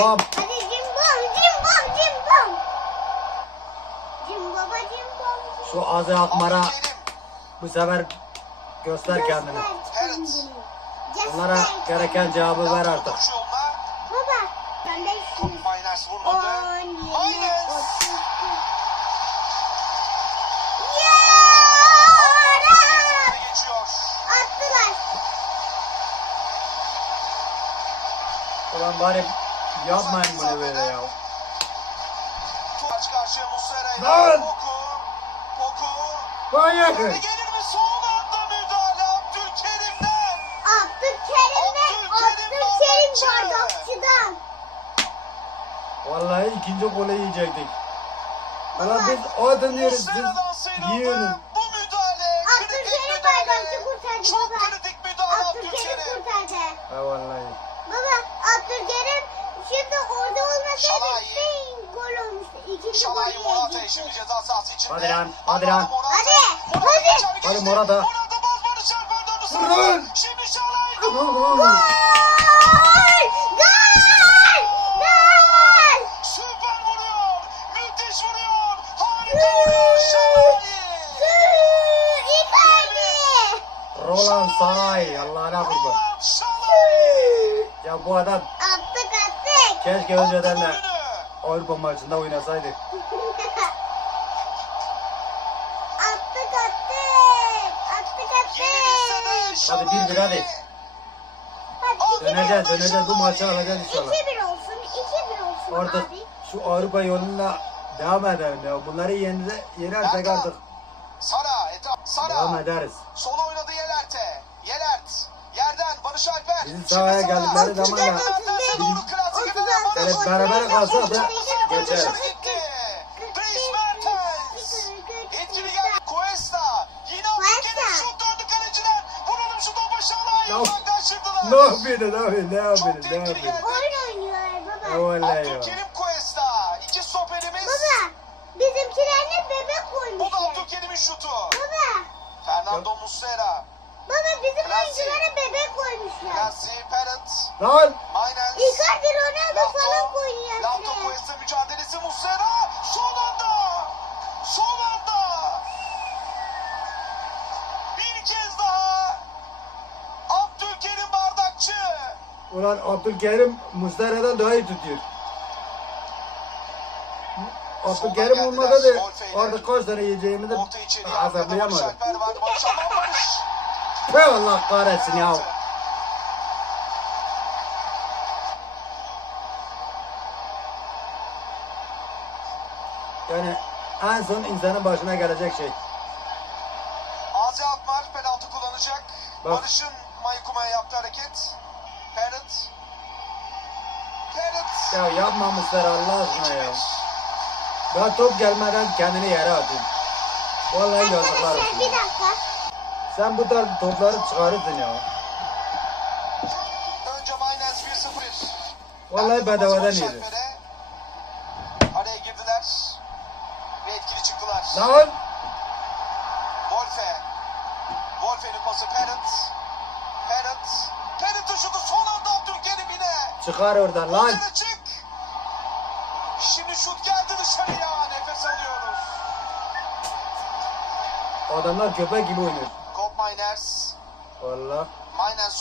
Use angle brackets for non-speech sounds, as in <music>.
Cimbom. Hadi cimbom, cimbom, cimbom. Cimbaba cimbom. Şu Azı Akmar'a bu sefer göster kendini. Onlara gereken cevabı ver artık. Baba. Ben de. Attılar. Ulan bari yapmayın bunu böyle ya. Karşı karşıya Muslera Lan! Poku. Poku. Manyak. Gelir mi son anda müdahale Abdülkerim'den. Abdülkerim bardakçıdan. Vallahi ikinci golü yiyecektik. Ulan biz o dönüyoruz siz Muslera'dan sıyrıldı. yiyin. Hadi lan, hadi lan. Hadi, hadi. Hadi. Morata. Şimdi Şalay. Gol! Gol! Gol! Süper vuruyor. Müthiş vuruyor. Harika vuruyor Şalay. Icardi! Roland Saray Allah'ına kurban. Ya bu adam Attık attık. keşke önceden de. Avrupa maçında oynasaydı. <laughs> attık attık. Attık attık. Hadi bir bir hadi. Hadi Döneceğiz döneceğiz bu maçı alacağız inşallah. 2-1 olsun. 2-1 olsun Artık abi. şu Avrupa yoluna devam edelim ya. Bunları yendi, yenersek artık Sara, etap. Sara. devam ederiz. Sola oynadı Yelert'e. Yelert. Yerden Barış Alper. Bizim sahaya geldikleri zaman da Böyle beraber kalsak da geçeriz. Ne yapıyorsun ne yapıyorsun ne yapıyorsun ne yapıyorsun? Oyun oynuyorlar baba. Ya vallahi ya. Abdülkerim Cuesta. İki stoperimiz. Baba bizimkilerine bebek Bu da koymuşlar. Abdülkerim'in şutu. Baba. Fernando Muslera. Baba bizim oyunculara bebek koymuşlar. Klassi, Parent. Lan! Miners. Icardi Ronaldo falan koyuyor. Şuraya. Cuesta mücadelesi Muslera. Son anda. Son anda. Bir kez daha. Abdülkerim Bardakçı. Ulan Abdülkerim Muslera'dan daha iyi tutuyor. Abdülkerim geldiler, da artık kaç tane yiyeceğimi de azarlayamadım. Tüh Allah kahretsin ya. Yani en son insanın başına gelecek şey. Azi Alkmaar penaltı kullanacak. Bak. Barış'ın Maykuma'ya yaptığı hareket. Parent. Parent. Ya yapma Muslera Allah aşkına ya. Ben top gelmeden kendini yere atayım. Vallahi yazıklar olsun. bir dakika. Sen bu tarz topları çıkarırsın ya. Önce Miners 1-0. Vallahi bedavadan yedi. Lan! Wolfe. Wolfe'nin pası Parent. Parent. Parent'ın şutu son anda Abdülkerim yine. Çıkar oradan lan. Dışarı çık. Şimdi şut geldi dışarıya. Nefes alıyoruz. Adamlar köpek gibi oynuyor. Kop Miners. Vallahi. Miners